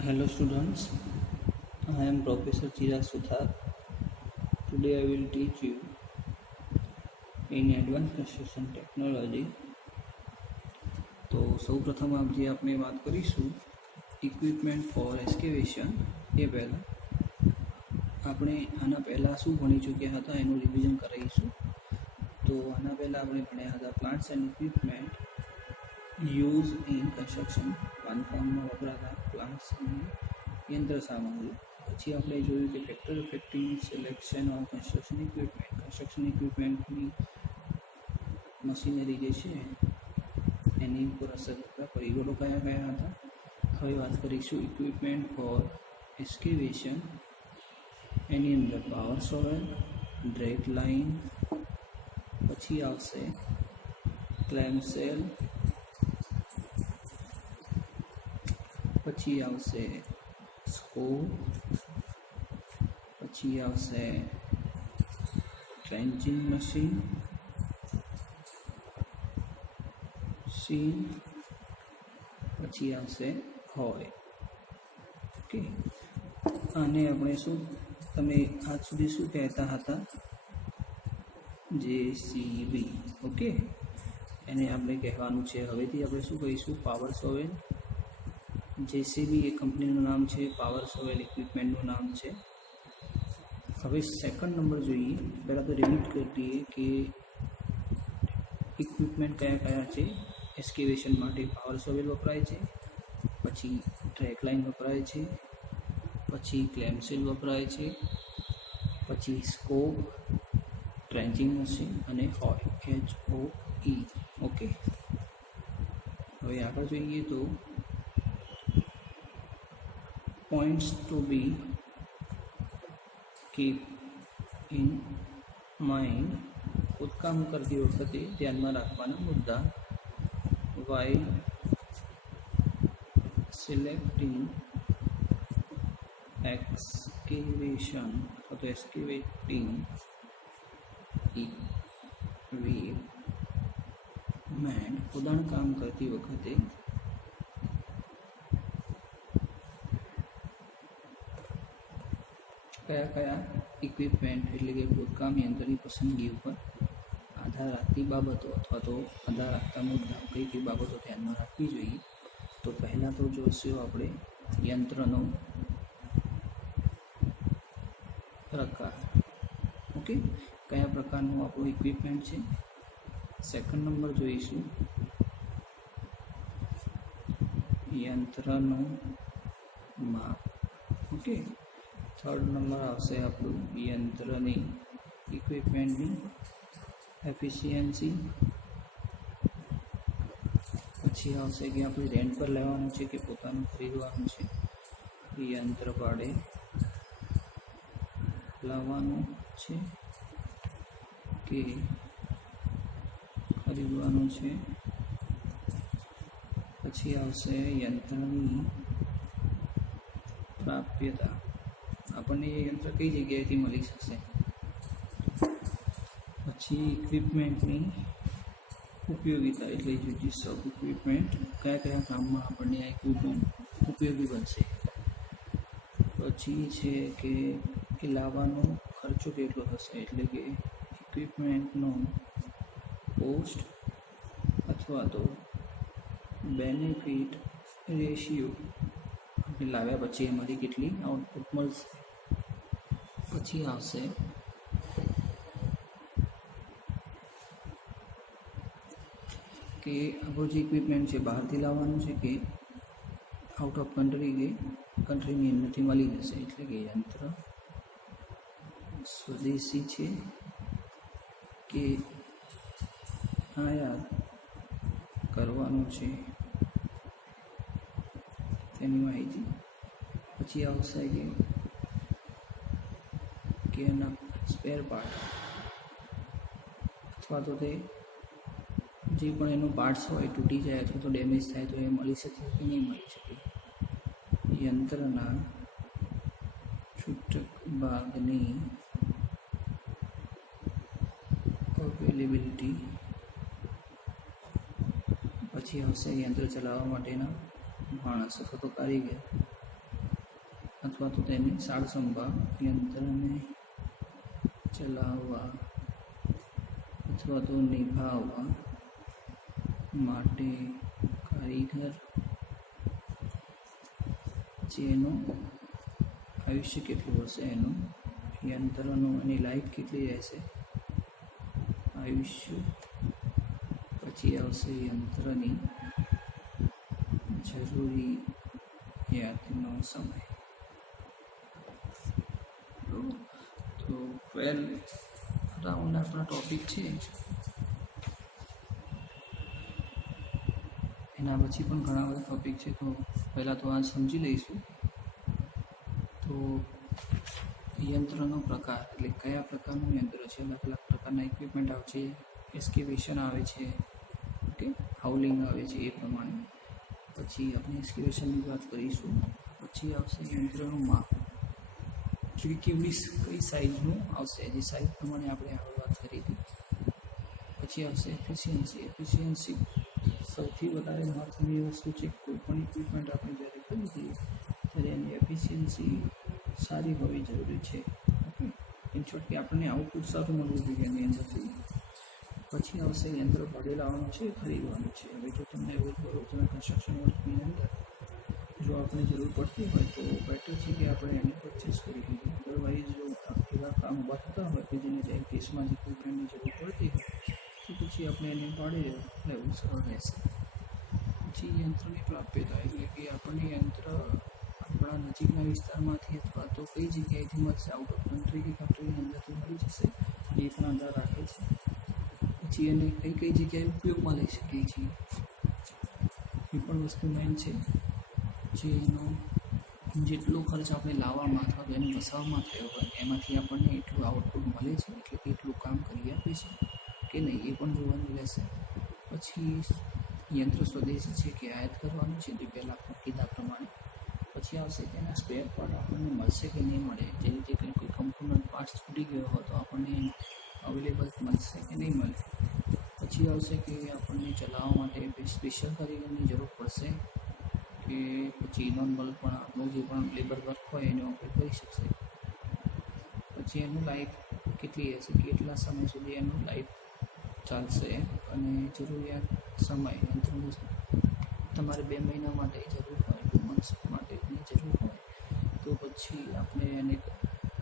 Hello students, I am Professor Chirag Suthar. Today I will teach you in Advanced Construction Technology. તો સૌપ્રથમ આપણે વાત કરીશું equipment four એક્સ્કેવેશન. એ પહેલાં આપણે આના પહેલાં શું ભણી ચૂક્યા હતા એનું રિવિઝન કરાવીશું. તો આના પહેલાં આપણે ભણ્યા હતા plants and equipment use in construction. બાંધકામમાં વપરાતા પ્લાન્ટ્સ અને યંત્ર સામગ્રી. પછી આપણે જોયું કે factor effective selection of construction ઇક્વિપમેન્ટની મશીનરી જે છે એની ઉપર અસર કરતા પરિબળો કયા કયા હતા. હવે વાત કરીશું ઇક્વિપમેન્ટ ફોર એક્સ્કેવેશન. એની અંદર પાવર સોવેલ, ડ્રેક લાઇન, પછી આવશે ક્લેમ સેલ, પછી આવશે સ્કોપ, પછી આવશે ટ્રેન્ચિંગ મશીન, પછી આવશે હોય. ઓકે, આને આપણે શું તમે આજ સુધી શું કહેતા હતા? JCB. ઓકે, એને આપણે કહેવાનું છે. હવેથી આપણે શું કહીશું? Power shovel. JCB એ કંપનીનું નામ છે, પાવર સોવેલ ઇક્વિપમેન્ટનું નામ છે. હવે સેકન્ડ નંબર જોઈએ. પહેલાં તો રિપીટ કરી દઈએ કે ઇક્વિપમેન્ટ કયા કયા છે. એક્સ્કેવેશન માટે પાવર સોવેલ વપરાય છે, પછી ટ્રેક લાઇન વપરાય છે, પછી ક્લેમ સેલ વપરાય છે, પછી સ્કોપ, ટ્રેન્ચિંગ મશીન અને હોય, HOE. ઓકે, હવે આગળ જોઈએ તો points to be keep in mind. ખોદકામ કરતી વખતે ધ્યાનમાં રાખવાના મુદ્દા. while selecting excavation or excavating equipment. ખોદાણ કામ કરતી વખતે કયા કયા ઇક્વિપમેન્ટ એટલે કે ખોદકામ યંત્રની પસંદગી ઉપર આધાર રાખતી બાબતો અથવા તો આધાર રાખતા મુદ્દા કઈ કઈ બાબતો ધ્યાનમાં રાખવી જોઈએ. તો પહેલાં તો જોઈશું આપણે યંત્રનો પ્રકાર. ઓકે, કયા પ્રકારનું આપણું ઇક્વિપમેન્ટ છે. સેકન્ડ નંબર જોઈશું યંત્રનું માપ. ઓકે, થર્ડ નંબર આવશે આપણું યંત્રની ઇક્વિપમેન્ટની એફિશિયન્સી. પછી આવશે કે આપણે રેન્ટ પર લેવાનું છે કે પોતાનું ખરીદવાનું છે, યંત્ર ભાડે લાવવાનું છે કે ખરીદવાનું છે. પછી આવશે યંત્રની પ્રાપ્યતા, આપણને એ યંત્ર કઈ જગ્યાએથી મળી શકશે. પછી ઇક્વિપમેન્ટની ઉપયોગિતા એટલે યુઝિસ ઓફ ઇક્વિપમેન્ટ, કયા કયા કામમાં આપણને આ ઇક્વિપમેન્ટ ઉપયોગી બનશે. પછી છે કે એ લાવવાનો ખર્ચો કેટલો થશે, એટલે કે ઇક્વિપમેન્ટનો કોસ્ટ અથવા તો બેનિફિટ રેશિયો, આપણે લાવ્યા પછી એમાંથી કેટલી આઉટપુટ મળશે. પછી આવશે કે આપણું જે ઇક્વિપમેન્ટ છે બહારથી લાવવાનું છે કે આઉટ ઓફ કન્ટ્રી કે કન્ટ્રીની અંદરથી મળી જશે, એટલે કે યંત્ર સ્વદેશી છે કે આયાત કરવાનું છે તેની માહિતી. પછી આવશે કે એના સ્પેર પાર્ટ અથવા તો તે જે પણ એનો પાર્ટ્સ હોય તૂટી જાય અથવા તો ડેમેજ થાય તો એ મળી શકે કે નહીં મળી શકે. યંત્રના છૂટક ભાગની અવેલેબિલિટી. પછી આવશે યંત્ર ચલાવવા માટેના માણસ અથવા તો કારીગર અથવા તો તેની સારસંભાળ યંત્રને ચલાવવા અથવા તો નિભાવવા માટે કારીગર જેનું આયુષ્ય કેટલું હશે, એનું યંત્રનું એની લાઈફ કેટલી રહેશે, આયુષ્ય, પછી આવશે યંત્રની જરૂરિયાતનો સમય. તો 12 રાઉન્ડ આપણા ટોપિક છે. એના પછી પણ ઘણા બધા ટોપિક છે, તો પહેલાં તો આ સમજી લઈશું. તો યંત્રનો પ્રકાર એટલે કયા પ્રકારનું યંત્ર છે, અલગ અલગ પ્રકારના ઇક્વિપમેન્ટ આવે છે, એસ્કેવેશન આવે છે, ઓકે, હાઉલિંગ આવે છે, એ પ્રમાણે. પછી આપણે એસ્કેવેશનની વાત કરીશું. પછી આવશે યંત્રનું માપ, એટલે કઈ સાઇઝનું આવશે, જે સાઇઝ પ્રમાણે આપણે આગળ વાત કરી હતી. પછી આવશે એફિશિયન્સી સૌથી વધારે મહત્ત્વની વસ્તુ છે. કોઈ પણ ઇક્વિપમેન્ટ આપણે જ્યારે ખરીદીએ ત્યારે એની એફિશિયન્સી સારી હોવી જરૂરી છે. ઓકે, ઇન શોર્ટ કે આપણને આઉટપુટ સારું મળવું જોઈએ એની અંદરથી. પછી આવશે યંત્ર ભાડે લાવવાનું છે, ખરીદવાનું છે. હવે જો તમને રોજના કન્સ્ટ્રક્શન વર્કની અંદર જો આપણે જરૂર પડતી હોય તો બેટર છે કે આપણે એને પરચેસ કરી લઈએ. અદરવાઇઝ જો એવા કામ ઊભા થતા હોય કે જેને કેસમાં જે ઇક્વિપમેન્ટની જરૂર પડતી હોય તો પછી આપણે એને ભાડે લેવું સરળ રહેશે. પછી યંત્રની પ્રાપ્યતા એટલે કે આપણને યંત્ર આપણા નજીકના વિસ્તારમાંથી અથવા તો કઈ જગ્યાએથી મળશે, આઉટ ઓફ કન્ટ્રી કે કન્ટ્રીની અંદરથી મળી જશે, એ પણ આધાર રાખે છે. પછી એને કઈ જગ્યાએ ઉપયોગમાં લઈ શકીએ છીએ એ પણ વસ્તુ મેઇન છે. જે એનો જેટલો ખર્ચ આપણે લાવવામાં અથવા તો એને વસાવવામાં થયો હોય એમાંથી આપણને એટલું આઉટપુટ મળે છે, એટલે કે એટલું કામ કરી આપે છે કે નહીં, એ પણ જોવાનું રહેશે. પછી યંત્ર સ્વદેશી છે કે આયાત કરવાનું છે, જે પહેલાં કીધા પ્રમાણે. પછી આવશે કે એના સ્પેર પાર્ટ આપણને મળશે કે નહીં મળે, જે રીતે કોઈ કમ્પોનન્ટ પાર્ટ છૂટી ગયો હોય તો આપણને અવેલેબલ મળશે કે નહીં મળે. પછી આવશે કે આપણને ચલાવવા માટે સ્પેશિયલ કારીગરની જરૂર પડશે કે પછી નોર્મલ પણ આપણું જે પણ લેબર વર્ક હોય એને ઓપરેટ કરી શકશે. પછી એનું લાઈફ કેટલી હશે, કેટલા સમય સુધી એનું લાઈફ ચાલશે, અને જરૂરિયાત સમય યંત્રનું તમારે 2 મહિના માટે જરૂર હોય, 2 મંથ્સ માટેની જરૂર હોય તો પછી આપણે એને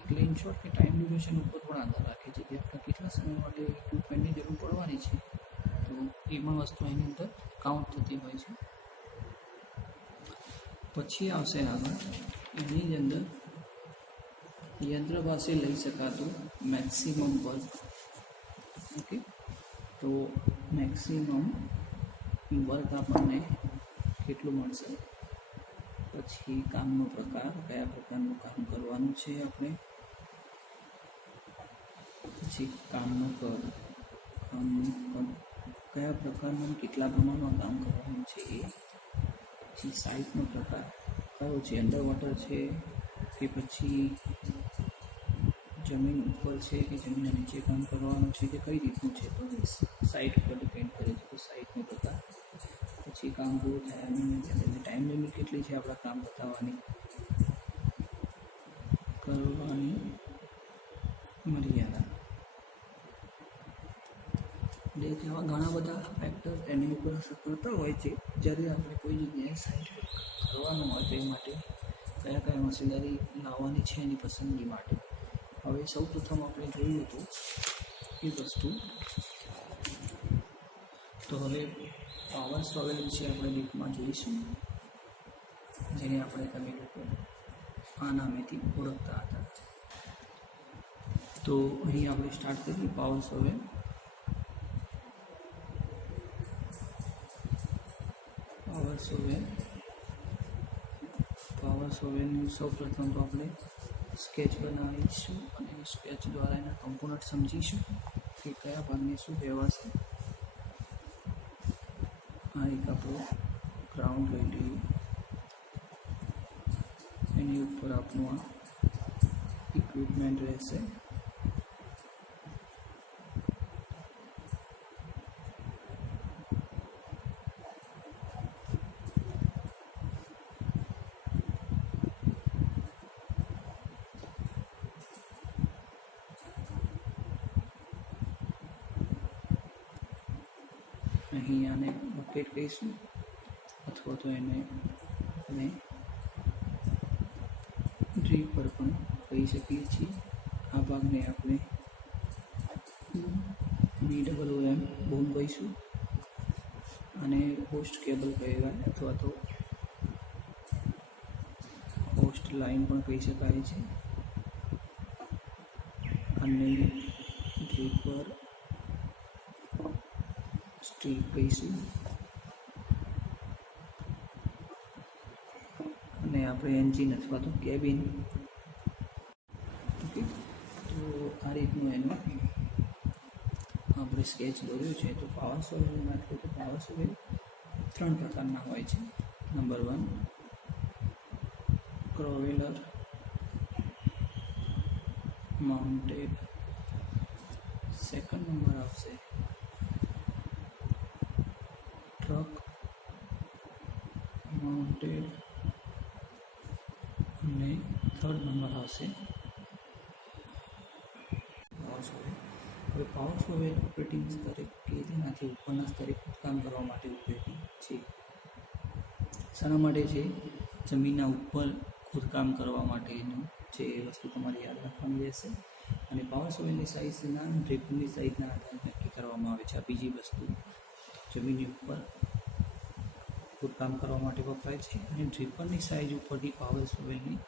એટલે ઇન શોર્ટ કે ટાઈમ ડ્યુરેશન ઉપર પણ આધાર રાખે છે કે આપણે કેટલા સમય માટે ઇક્વિપમેન્ટની જરૂર પડવાની છે, તો એ પણ વસ્તુ એની અંદર કાઉન્ટ થતી હોય છે. પછી આવશે આગળ એની અંદર યંત્ર પાસે લઈ શકાતું મેક્સિમમ વર્ક. ઓકે, તો મેક્સિમમ વર્ક આપણને કેટલું મળશે. પછી કામનો પ્રકાર, કયા પ્રકારનું કામ કરવાનું છે આપણે. પછી કામનું કદ, કયા પ્રકારનું કેટલા પ્રમાણમાં કામ કરવાનું છે એ. પછી સાઇટનો પ્રકાર કયો છે, અંડર વોટર છે કે પછી જમીન ઉપર છે કે જમીનના નીચે કામ કરવાનું છે કે કઈ રીતનું છે, તો સાઇટ ઉપર ડિપેન્ડ કરે છે. તો સાઇટનો પ્રકાર. પછી કામ પૂરું થયાની ટાઈમ લિમિટ કેટલી છે આપણા કામ કરવાની મર્યાદા. એટલે એવા ઘણા બધા ફેક્ટર એની ઉપર અસર કરતા હોય છે. જ્યારે આપણે કોઈ જગ્યાએ સાઇટ કરવાનું હોય તો એ માટે કયા મશીનરી લાવવાની છે એની પસંદગી માટે. હવે સૌ પ્રથમ આપણે જોયું હતું એ વસ્તુ. તો હવે પાવર સોવેલ વિશે આપણે ડીપમાં જોઈશું, જેને આપણે તમે લોકો આ નામેથી ઓળખતા હતા. તો અહીં આપણે સ્ટાર્ટ કરીએ પાવર સોવેલ. પાવર સોવેલનું સૌ પ્રથમ તો આપણે સ્કેચ બનાવીશું અને સ્કેચ દ્વારા એના કમ્પોનન્ટ સમજીશું કે કયા ભાગને શું કહેવાશે. આ એક આપણો ગ્રાઉન્ડ લઈ લઈએ, એની ઉપર આપણું આ ઇક્વિપમેન્ટ રહેશે. પોકેટ કહીશું, અથવા તો એને આપણે ડ્રીપર પણ કહી શકીએ છીએ. આ ભાગને આપણે BOOM બૂમ કહીશું, અને હોસ્ટ કેબલ કહેવાય, અથવા તો હોસ્ટ લાઇન પણ કહી શકાય છે. અને ડ્રીપર સ્ટ્રીપ કહીશું. અને આપણે એન્જિન અથવા તો કેબિન. ઓકે, તો આ રીતનું એનું આપણે સ્કેચ દોર્યું છે. તો પાવર સોવેલની વાત કરીએ તો પાવર સોવેલ 3 પ્રકારના હોય છે. Number 1 crawler mounted. Second number આવશે ટ્રક માઉન્ટેડ, અને થર્ડ નંબર આવશે પાવર સોવેલ. હવે પાવર સોવેલ ઓપરેટિંગ સ્તરે કે જેનાથી ઉપરના સ્તરે કામ કરવા માટે ઉપયોગી છે. શાના માટે છે? જમીનના ઉપર ખોદકામ કરવા માટેનું છે. એ વસ્તુ તમારે યાદ રાખવાની રહેશે. અને પાવર સોવેલની સાઇઝના ડ્રીપરની સાઇઝના આધારે નક્કી કરવામાં આવે છે. આ બીજી વસ્તુ જમીનની ઉપર ખોદકામ કરવા માટે વપરાય છે. અને ડ્રીપરની સાઇઝ ઉપરથી પાવર સોવેલની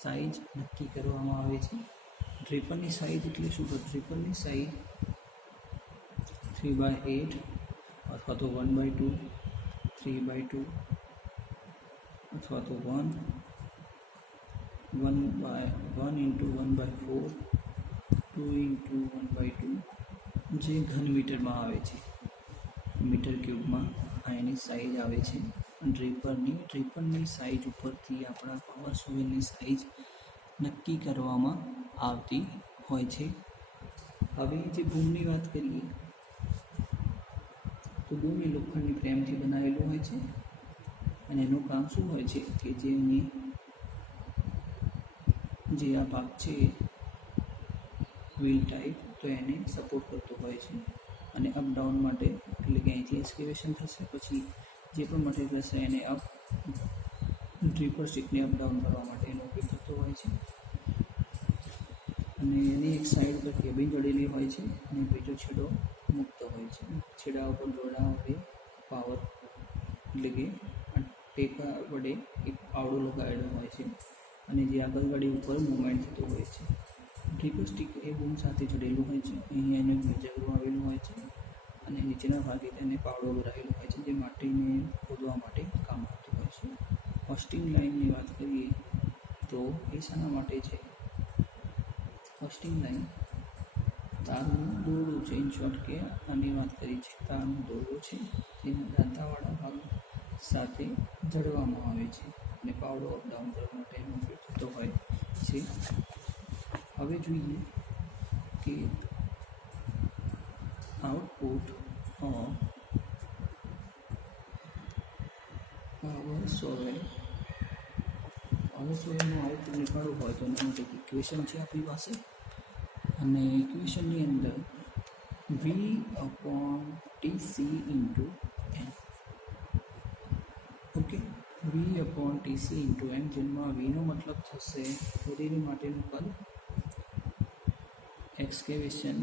સાઇઝ નક્કી કરવામાં આવે છે. ડ્રીપરની સાઇઝ એટલે શું? તો ડ્રીપરની સાઇઝ 3/8 અથવા તો 1/2, 3/2 અથવા તો 1 into 1/4, 2 into 1/2, જે ઘન મીટરમાં આવે છે, મીટર ક્યુબમાં આ એની સાઇઝ આવે છે. ડ્રીપરની સાઇઝ ઉપરથી આપણા પાવર સોવેલની સાઇઝ નક્કી કરવામાં આવતી હોય છે. હવે જે બૂમની વાત કરીએ તો બૂમ એ લોખંડની ફ્રેમથી બનાવેલું હોય છે. અને એનું કામ શું હોય છે કે જે આ ભાગ છે વ્હીલ ટાઈપ, તો એને સપોર્ટ કરતો હોય છે. અને અપ ડાઉન માટે, એટલે કે અહીંથી એક્સકેવેશન થશે, પછી જે પણ મટીરિયલ હશે એને ડ્રીપર સ્ટિકને અપ ડાઉન કરવા માટે એનો ઉપયોગ થતો હોય છે. અને એની એક સાઈડ પર કેબિન જોડેલી હોય છે, અને બીજો છેડો મુક્ત હોય છે. છેડા ઉપર દોરડા વડે પાવર, એટલે કે ટેકા વડે એક પાવડો લગાવેલો હોય છે, અને જે આગળ ગાડી ઉપર મૂવમેન્ટ થતો હોય છે. ડ્રીપર સ્ટિક એ બૂમ સાથે જોડેલું હોય છે. અહીં એનું મેજરનું આવેલું હોય છે, અને નીચેના ભાગે તેને પાવડો ભરાયેલો હોય છે, જે માટીને ખોદવા માટે કામ આવતું હોય છે. હોસ્ટિંગ લાઇનની વાત કરીએ તો એ શાના માટે છે? હોસ્ટિંગ લાઇન તારનું દોરડું છે. ઇન શોર્ટ કે આની વાત કરી છે, તારનું દોરડું છે, જેના દાંતાવાળા ભાગ સાથે જડવામાં આવે છે, અને પાવડો અપડાઉન કરવા માટે એનો ઉપયોગ થતો હોય છે. હવે જોઈએ કે output of power shovel. Power સોવેલનું આઉટપુટ નીકાળવું હોય તો એના માટે ઇક્વેશન છે આપણી પાસે, અને ઇક્વેશનની અંદર V/TC × N. Okay, V/TC × N, જેમાં Vનો મતલબ થશે ખોદેલી માટેનું કદ, એક્સકેવેશન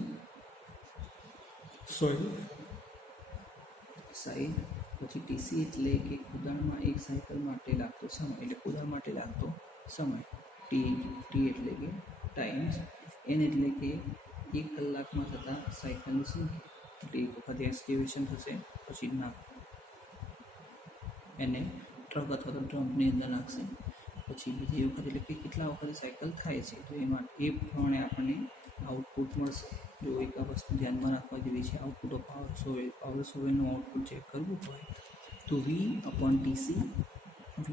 સાઈઝ, પછી TC એટલે કે ખોદાણમાં એક સાયકલ માટે લાગતો સમય, એટલે ખોદાણ માટે લાગતો સમય. T એટલે કે ટાઈમ્સ, N એટલે કે 1 કલાકમાં થતા સાયકલની સંખ્યા. એટલે એક વખત એક્સકેવેશન થશે, પછી એને ટ્રક અથવા તો ડ્રમ્પની અંદર નાખશે, પછી બીજી વખત, એટલે કે કેટલા વખત સાયકલ થાય છે, તો એમાં એ પ્રમાણે આપણને આઉટપુટ મળશે. જો એક આ વસ્તુ ધ્યાનમાં રાખવા જેવી છે, આઉટપુટ ઓફ પાવર સોવેલનું આઉટપુટ ચેક કરવું હોય તો V/TC ×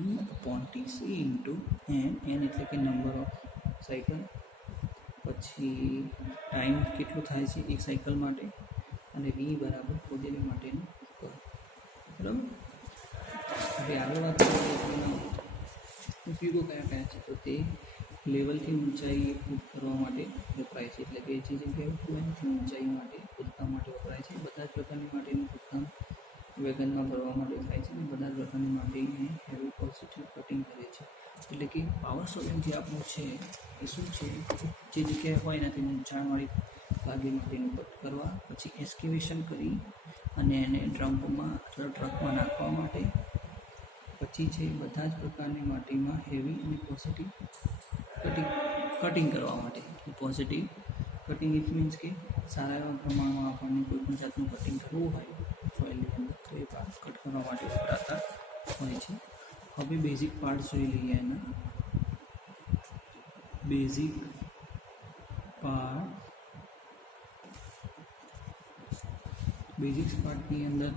N. N એટલે કે નંબર ઓફ સાયકલ, પછી ટાઈમ કેટલો થાય છે એક સાયકલ માટે, અને V બરાબર ખોદેલી માટેનું કદ. બરાબર. હવે આગળ વાત કરીએ એના ઉપયોગો કયા કયા છે, તો તે લેવલથી ઊંચાઈએ ખોદ કરવા માટે વપરાય છે, એટલે કે જે જગ્યાએ ખોદાય એથી ઊંચાઈ માટે ખોદકામ માટે વપરાય છે. બધા જ પ્રકારની માટેનું ખોદકામ વેગનમાં ભરવા માટે થાય છે અને બધા પ્રકારની માટીને હેવી પોઝિટિવ કટિંગ કરે છે. એટલે કે પાવર સોલિંગ જે આપણું છે એ શું છે, જે જગ્યાએ હોય એનાથી ઊંચાણવાળી લાગી માટીનું કટ કરવા, પછી એક્સ્કેવેશન કરી અને એને ડ્રમ્પમાં અથવા ટ્રકમાં નાખવા માટે, પછી છે બધા જ પ્રકારની માટીમાં હેવી અને પોઝિટિવ કટિંગ કરવા માટે. પોઝિટિવ કટિંગ ઇટ મીન્સ કે સારા એવા પ્રમાણમાં આપણને કોઈ પણ જાતનું કટિંગ કરવું હોય સોઇલની અંદર તો એ પાર્ટ કટ કરવા માટે વપરાતા હોય છે. હવે બેઝિક પાર્ટ જોઈ લઈએ. એના બેઝિક પાર્ટની અંદર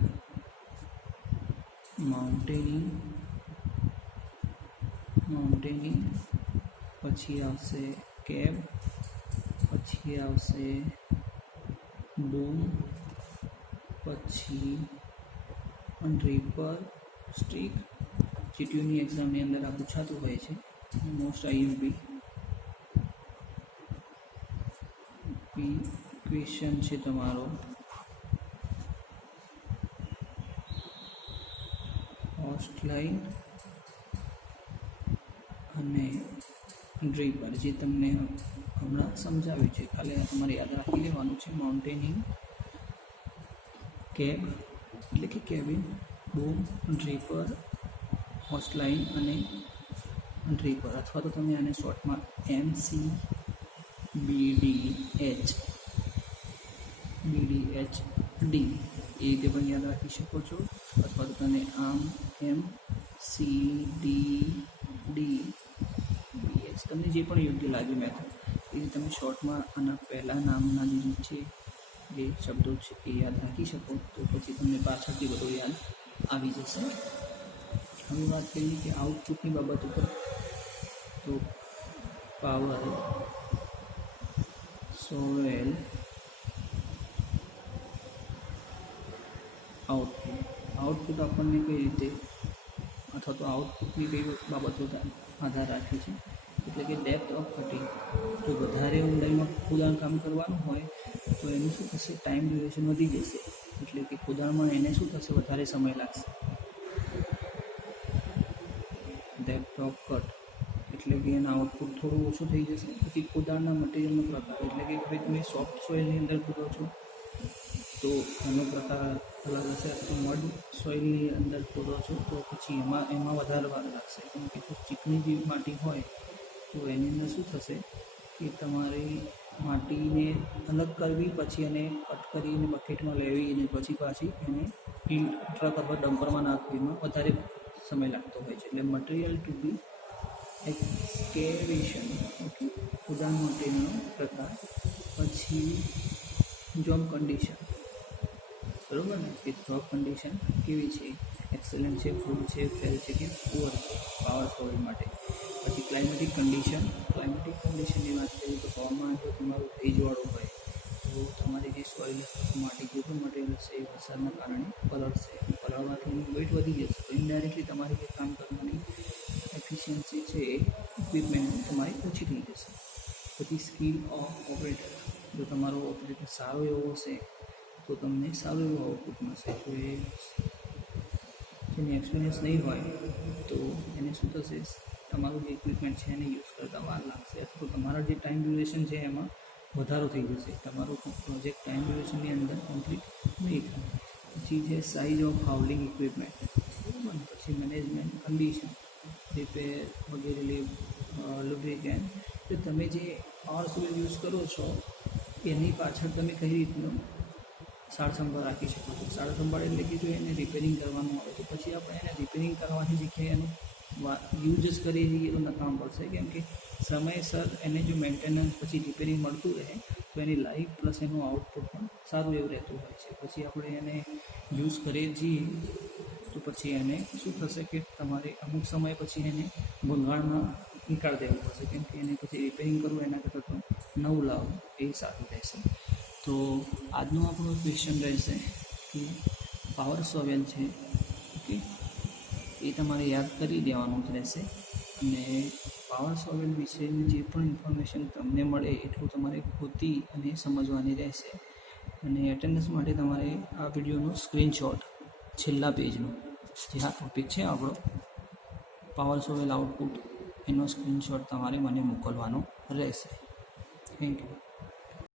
માઉન્ટેનિંગ, પછી આવશે કેબ, પછી આવશે બૂમ, પછી ડ્રીપર, સ્ટીક. જીટીયુની એક્ઝામની અંદર આ પૂછાતું હોય છે, મોસ્ટ આઈએમપી ક્વેશ્ચન છે તમારો. હોસ્ટ લાઇન અને ડ્રીપર જે તમને હમણાં સમજાવ્યું છે, ખાલી તમારે યાદ રાખી લેવાનું છે. માઉન્ટેનિંગ, કેબ એટલે કે કેબિન, બૂમ, ડ્રીપર, હોસ્ટ લાઇન અને ડ્રીપર, અથવા તો તમે આને શોર્ટમાં MCBDHD એ રીતે પણ યાદ રાખી શકો છો. અથવા તો તમે આમ MCDDBH તમને જે પણ યોગ્ય લાગે મેથડ એ તમે શોર્ટમાં આના પહેલાં નામના જે છે જે શબ્દો છે એ યાદ રાખી શકો, તો પછી તમને પાછળથી બધું યાદ આવી જશે. હવે વાત કરીએ કે આઉટપુટની બાબત ઉપર, તો પાવર સોવેલ આઉટપુટ આપણને કઈ રીતે, અથવા તો આઉટપુટની કઈ બાબતો આધાર રાખે છે. એટલે કે ડેપ્થ ઓફ કટિંગ. જો વધારે ઊંડાઈમાં ખોદાણ કામ કરવાનું હોય તો એનું શું થશે, ટાઈમ ડ્યુરેશન વધી જશે. એટલે કે ખોદાણમાં એને શું થશે, વધારે સમય લાગશે. ડેપ્થ ઓફ કટ એટલે કે એના આઉટપુટ થોડું ઓછું થઈ જશે. પછી ખોદાણના મટીરિયલનો પ્રકાર, એટલે કે ભાઈ તમે સોફ્ટ સોઇલની અંદર ખોદો છો તો એનો પ્રકાર અલગ હશે, અથવા મડ સોઇલની અંદર ખોદો છો તો પછી એમાં વધારે વાર લાગશે. કેમ કે જો ચીકણી જે માટી હોય તો એની અંદર શું થશે કે તમારે માટીને અલગ કરવી, પછી એને કટ કરીને બકેટમાં લેવી અને પછી પાછી એને ટ્રક અથવા ડમ્પરમાં નાખવીમાં વધારે સમય લાગતો હોય છે. એટલે મટીરિયલ ટુ બી એક્સ્કેવેશન, ઓકે, ખોદાણ માટેનો પ્રકાર. પછી જોબ કન્ડિશન, બરાબર ને, કે જોબ કન્ડિશન કેવી છે, એક્સેલન્ટ છે, ગુડ છે, ફેલ છે કે પુઅર છે પાવર સોઇલ માટે. પછી ક્લાઇમેટિક કન્ડિશનની વાત કરીએ તો હવામાન જો તમારું ભેજવાળું હોય તો તમારી જે સોઇલ માટી જે પણ મટીરિયલ હશે એ વરસાદના કારણે પલળશે. પલળવાથી એનું વેઇટ વધી જશે, તો ઇનડાયરેક્ટલી તમારી જે કામ કરવાની એફિશિયન્સી છે એ ઇક્વિપમેન્ટ તમારી ઓછી થઈ જશે. પછી સ્કિલ ઓફ ઓપરેટર, જો તમારો ઓપરેટર સારો એવો હશે તો તમને સારું એવું આઉટપુટ મળશે. જો એ જેને એક્સપિરિયન્સ નહીં હોય તો એને શું થશે, તમારું જે ઇક્વિપમેન્ટ છે એને યુઝ કરતાં વાર લાગશે, અથવા તમારા જે ટાઈમ ડ્યુરેશન છે એમાં વધારો થઈ જશે. તમારો પ્રોજેક્ટ ટાઈમ ડ્યુરેશનની અંદર કમ્પ્લીટ નહીં થાય. પછી છે સાઇઝ ઓફ હાઉલિંગ ઇક્વિપમેન્ટ, બરાબર. પછી મેનેજમેન્ટ કન્ડિશન, રિપેર વગેરે, લુબ્રિકેન્ટ. તો તમે જે પાવર સોઇલ યુઝ કરો છો એની પાછળ તમે કઈ રીતનું સારસંભાળ રાખી શકો છો. સારસંભાળ એટલે કે જો એને રિપેરિંગ કરવાનું આવે તો પછી આપણે એને રિપેરિંગ કરવાની જગ્યાએ એનું યુઝ જ કરી દઈએ તો નકામ પડશે. કેમ કે સમયસર એને જો મેન્ટેનન્સ પછી રિપેરિંગ મળતું રહે તો એની લાઈફ પ્લસ એનું આઉટપુટ પણ સારું એવું રહેતું હોય છે. પછી આપણે એને યુઝ કરીએ જઈએ તો પછી એને શું થશે કે તમારે અમુક સમય પછી એને ભંગાણમાં નીકાળી દેવું પડશે. કેમ કે એને પછી રિપેરિંગ કરવું એના કરતાં તો નવું લાવવું એ સારું રહેશે. તો આજનો આપણો ક્વેશ્ચન રહેશે કે પાવર સોવેલ છે, ઓકે, એ તમારે યાદ કરી દેવાનું જ રહેશે. અને પાવર સોવેલ વિશેની જે પણ ઇન્ફોર્મેશન તમને મળે એટલું તમારે ગોતી અને સમજવાની રહેશે. અને એટેન્ડન્સ માટે તમારે આ વિડીયોનો સ્ક્રીનશોટ છેલ્લા પેજનું જે આ ટોપિક છે આપણો પાવર સોવેલ આઉટપુટ, એનો સ્ક્રીનશોટ તમારે મને મોકલવાનો રહેશે. Thank you.